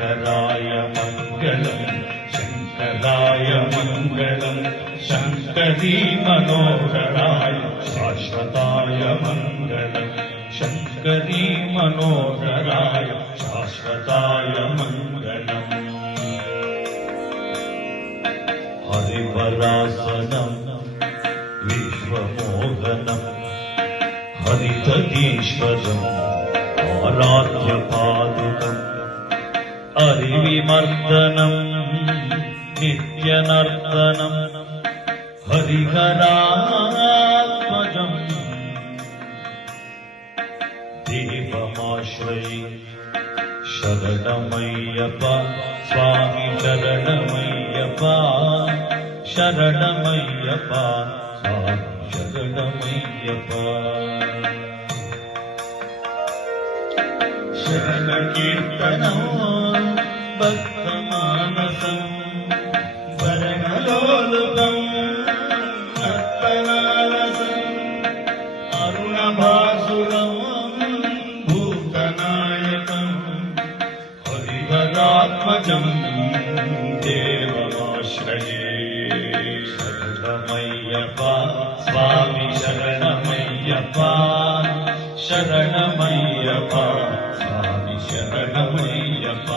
शङ्कराय मङ्गलम् शङ्कराय मङ्गलम् शङ्करी मनोहराय शाश्वताय मङ्गलम् शङ्करी मनोहराय शाश्वताय मङ्गलम् हरिवरासनम् विश्वमोहनम् हरितदीश्वरम् आराध्यपादुकम् हरिविमर्दनम् नित्यनर्दनम् हरिहरात्मजम् देवमाश्रये शरणमय्यप्प स्वामी शरणमय्यप्प शरणमय्यप्प स्वामी शरणमय्यप्प शरणकीर्तनम् भक्तमानसम् भरणलोलुकम् नर्तनारसम् अरुणभासुरम् भूतनायकम् हरिहरात्मजम् देवमाश्रये शरणमय्यप्प स्वामी शरणमय्यप्प शरणमय्यप्प स्वामी शरणमय्यप्प